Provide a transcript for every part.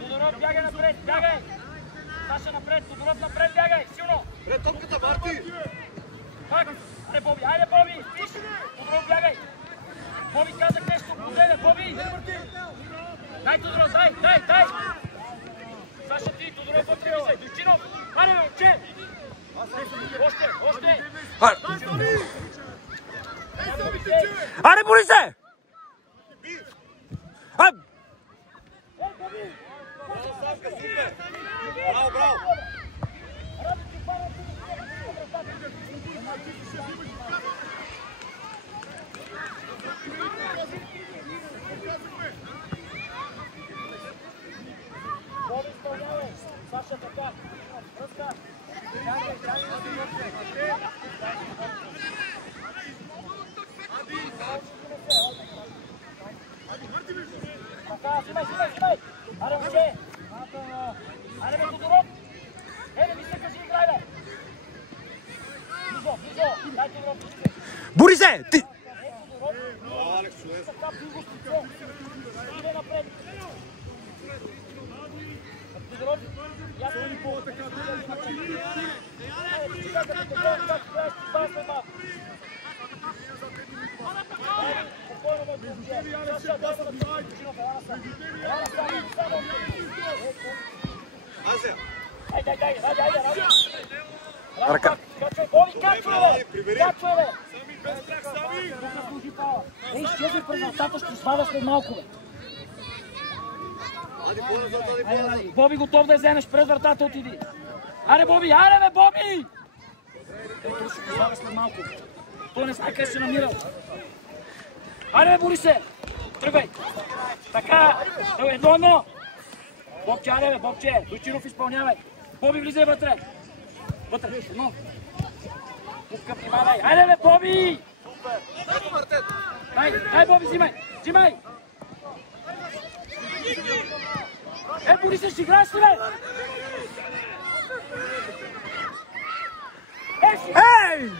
Тодоров, бягай напред, бягай! Саша напред, Тодоров напред, бягай! Силно! Пред топката, Марти! Пак! Аре, Боби, айде, Боби! Спиш! Тодоров, бягай! Боби, казах нещо, погледай, Боби! Дай, Тодоров, дай! Саша, ти, Тодоров, откриви се! Дойчинов! Аре, момче! Още! Аре, Борисе! Браво! Боби, изпълнявай! Саша, така! Връзка! Така, взимай! Аре, момче! Аре, бе, Тодоров! Не се кажи, играй, бе! Близо! Дай, Тодоров! Борисе! Ти! Браво, Алекс, чудесно! Така, бигостица! Иде напред! Тодоров! Ясно ни по... Дай! Ръка! Качвай, Боби, качвай, бе! Изчезни през вратата, ще сваля след малко, бе! Боби, готов да вземеш през вратата, отиди! Аре, Боби, бе, Боби! Ето, ще сваля след малко. Той не знае къде се намира. Аре, бе, Борисе! Тръгвай! Така! Едно! Бобче, аре, бе, Бобче! Дойчинов, изпълнявай! Боби, влизай вътре! Едно! Пуска, внимавай! Айде, бе, Боби! Дай, Боби, взимай! Борисе, ще играеш ли, бе? Ей!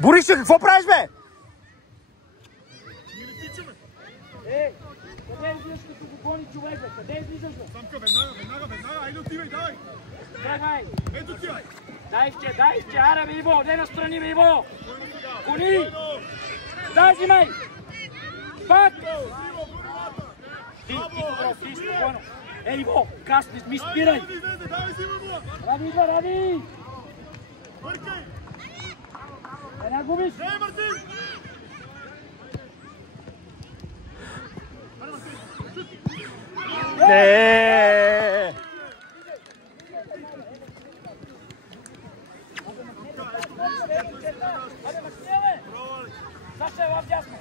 Борисе, какво правиш, бе? Къде излизаш, като го гони човек, бе? Къде излизаш, бе? Самка, веднага, айде отивай, дай! Тръгвай! Ето ти, ай! Дай, аре, бе, Иво, дай настрани, бе, Иво! Кони! Дай, взимай! Пак! Ти, спокойно! Ей, Иво, газ, не ми спирай! Ради, идва, Ради! Не губиш! Не! Саша е в дясно!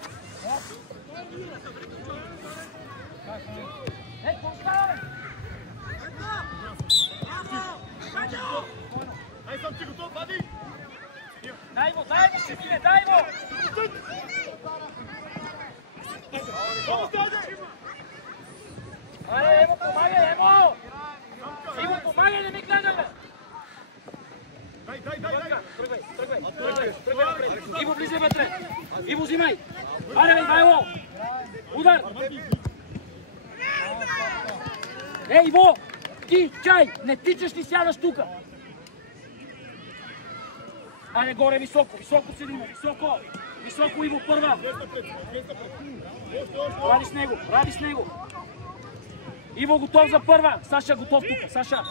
Какво става, бе? Ай, съм ти готов, Вади! Дай го, Шимиле, дай го! Аре, Ево, помагай, Ево! Иво, помагай, не ми гледай, бе! Дай! Тръгвай напред! Иво, влизай вътре! Иво, взимай! Аре, бе, Ивайло! Удар! Ей, Иво! Ти, чай! Не тичаш ли сядаш тука? Айде, горе, високо седиме, високо, Иво, първа! Ради с него! Иво готов за първа. Саша готов тук. Саша.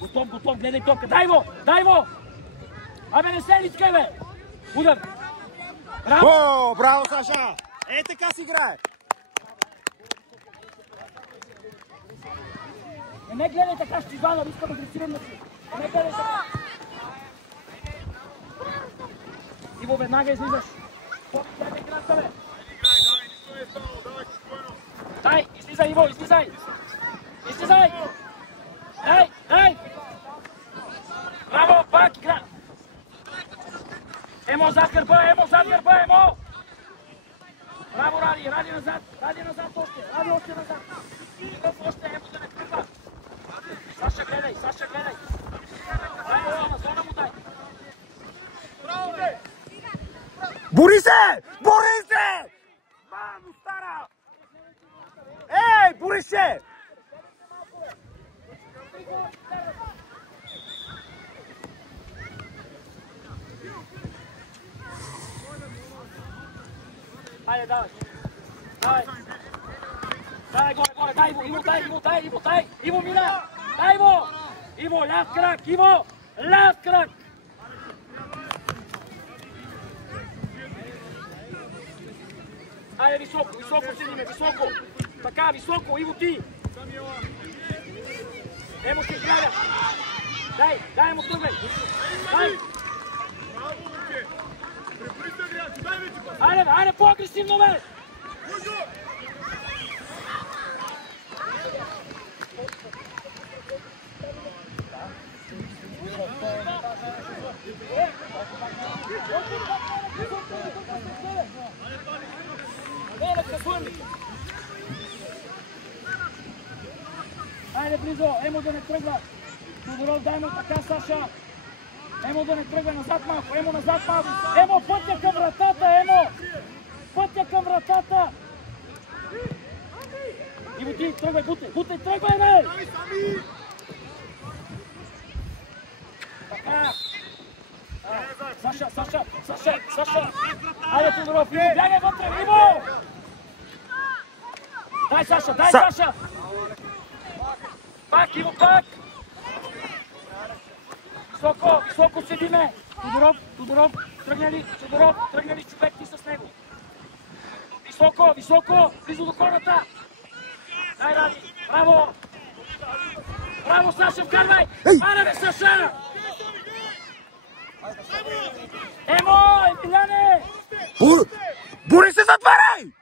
Готов. Гледай топка. Дай го! Абе не се личкай, бе! Удар! Браво! Браво, Саша! Така си играе! Не гледай така, ще извадам, искам агресивен начин. Не гледай така. Иво, веднага излизаш. Гледай играта, бе. Дай, излизай, Иво, излизай! Дай! Браво, пак игра! Емо зад гърба, Емо! Браво, Ради назад още, още назад. Още, Емо да не тръгва. Саша, гледай! Дай, зона му дай! Бори се! Мамо, стара! Бори се! Хайде, давай! Горе, дай Иво, Иво мина! Дай Иво! Иво, ляв крак! Айде, високо седиме, високо! Така, високо, Иво ти! Емо ще изгледа! Дай му тръгвай! Айде, по-агресивно, бе! Айде близо, Емо да не тръгва. Тодоров, дай му така, Саша. Емо да не тръгва, назад малко. Емо, пътя към вратата, Пътя към вратата. Иво ти, тръгвай, бутай, тръгвай, бе! Така. Саша. Айде, Тодоров, Иво, бягай вътре, Иво! Дай, Саша! Пак, Иво, пак! Високо седиме! Тодоров, тръгнали човек ти с него! Високо, близо до хората! Дай, Ради! Браво, Саша, вкарвай! Аре, бе, Саша! Емо, Емиляне! Бори се, затваряй!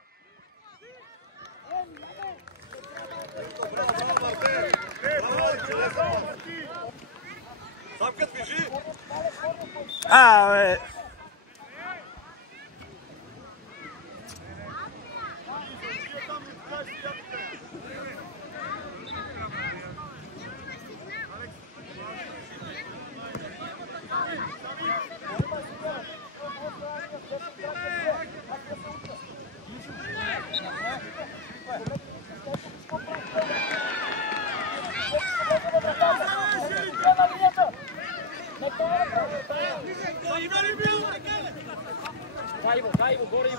Самка движи! Бе! Дай Иво, горе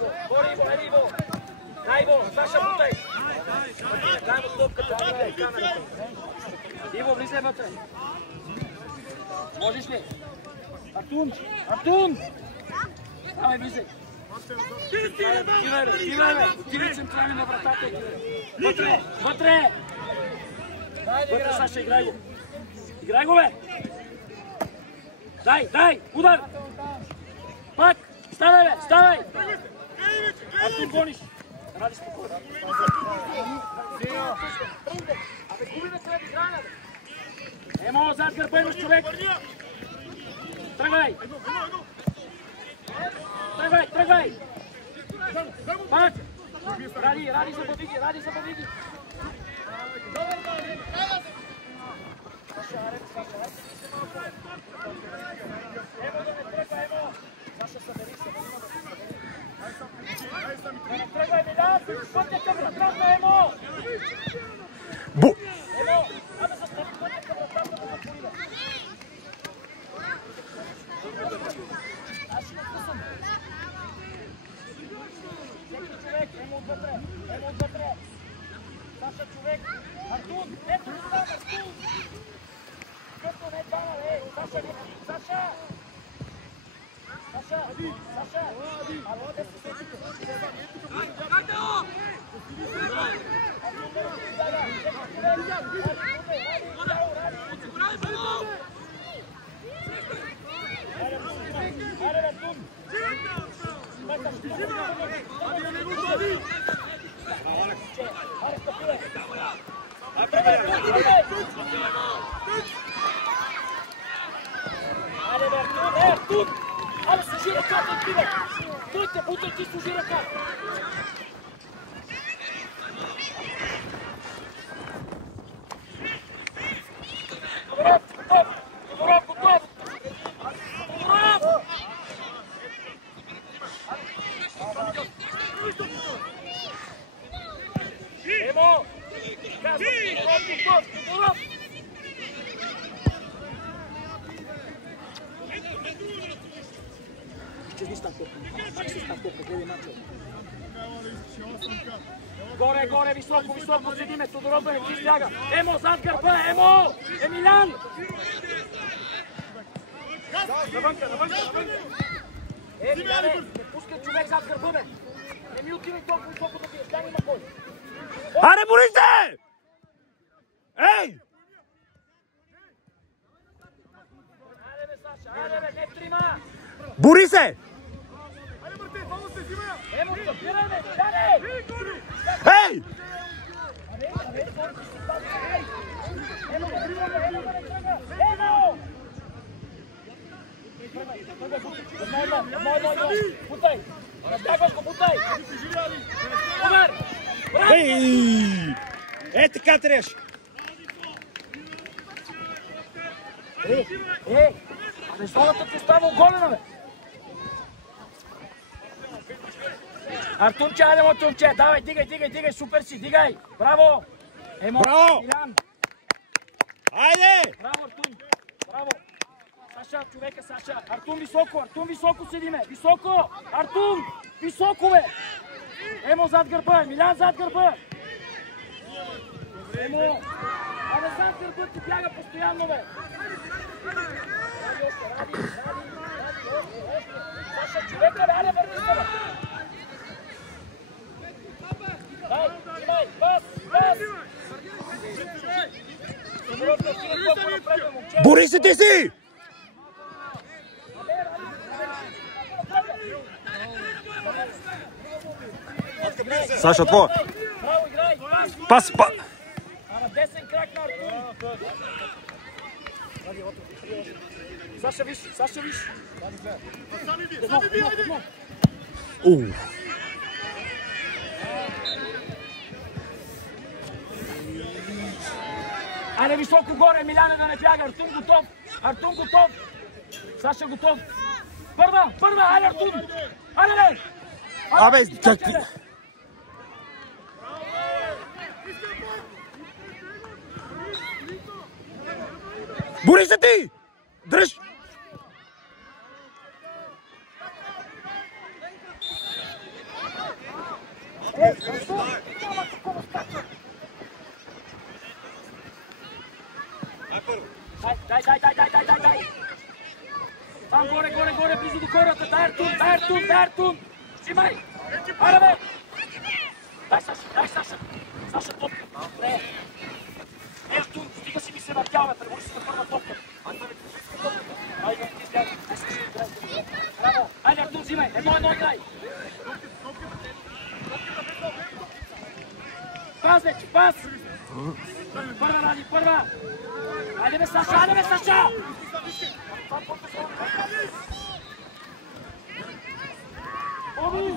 Иво! Дай Иво, Саша, бутай! Дай му топката, Иво, влизай вътре! Можеш ли? Артун! Давай, влизай! Отиде централен на вратата! Вътре, Саша, играй го, бе! Дай! Удар! Пак! Ставай! Артур, гониш! Ради спокойно! Абе, губиме след игране! Емо, зад гърба имаш човек! Тръгвай! Пак! Ради забави ги! Емо да не тръгва, Емо! Саша, събери се! Не тръгвай, Милян! Пътя към вратата, Емо! Емо! Абе, застави пътя към вратата да запорива! Аз ще го късам! Всеки човек! Емо отвътре! Саша, човек! Артун! Ето ли става, стул! Късно не двама, Саша, Саша! Саша! Саша! Ало, те се сетите! Абе, служи ръката и ти, бе! Стойте, бутай ти, служи ръка! Тодоров, готов! Тодоров, готов! Тодоров! Емо! Казвам, Тодоров, готов! Тодоров! Горе, горе, високо, високо седиме, Тодоров да не ти стяга. Емо, зад гърба, Емо! Емилян! Навънка, навънка, навънка! Емиляне, не пускай човек зад гърба, бе! Не ми отивай толкова високо да биеш, дай има кой! Аре, Борисе! Ей! Айде бе, Саша, айде бе, не трима! Борисе! Емо, запирай бе, Дане! Ей! Емо, да не тръгва, Емо, да не тръгва! Емо! Бутай! Разбягваш го, бутай! Удар! Браво! Ей! Е, така трябваше! Абе, зоната ти става оголена, бе! Артунче, айде, Артунче, давай, дигай, дигай, дигай, супер си, дигай! Браво! Емо, Браво! Милян! Айде! Браво, Артун! Браво! Саша, човека, Саша! Артун високо седиме! Високо! Артун! Високо, бе! Емо зад гърба, Милян зад гърба! Емо! Абе, зад гърба ти бяга постоянно, бе! Ради! Саша, човека, бе, аля, върни се, бе! Дай, имай, пас! Борисе, ти си! Саша, твоя! Браво, играй! Пас, пас! Ама десен крак на Артун! Саша, виж! Саша, виж! Айде високо горе, Миляне да не бяга. Артун готов. Артун готов. Саша готов. Първа, айде Артун. Айде, бе. Абе, как ти... Борисе, ти! Дръж! Дай. Там горе, близо до хората. Дай Артун. Взимай. Айде, бе. Дай Саша. Саша, топка. Добре. Артун, стига си ми се въртял, бе. Превори си на първа топка. Айде, ти изгледай. Браво. Айде, Артун, взимай. Едно играй. Пас, вече, пас. Първа, Ради, първа. Айде, бе, Саша.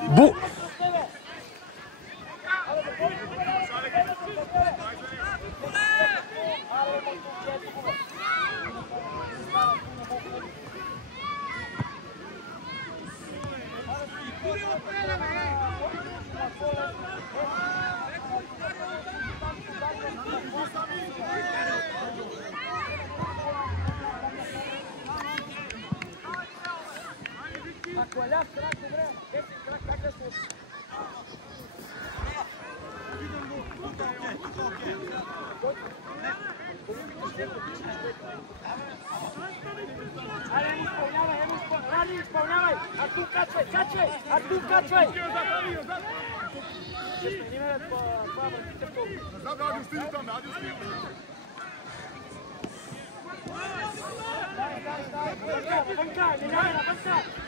Бу... Ако е ляв крак, добре. Десен крак, как да се... Аре, Ради, изпълнявай! Артур, качвай! Артур, качвай! Ще сменим това въртите в този. Назад, Ради, остиви там, Ради, остиви. Дай, навънка, не навънка!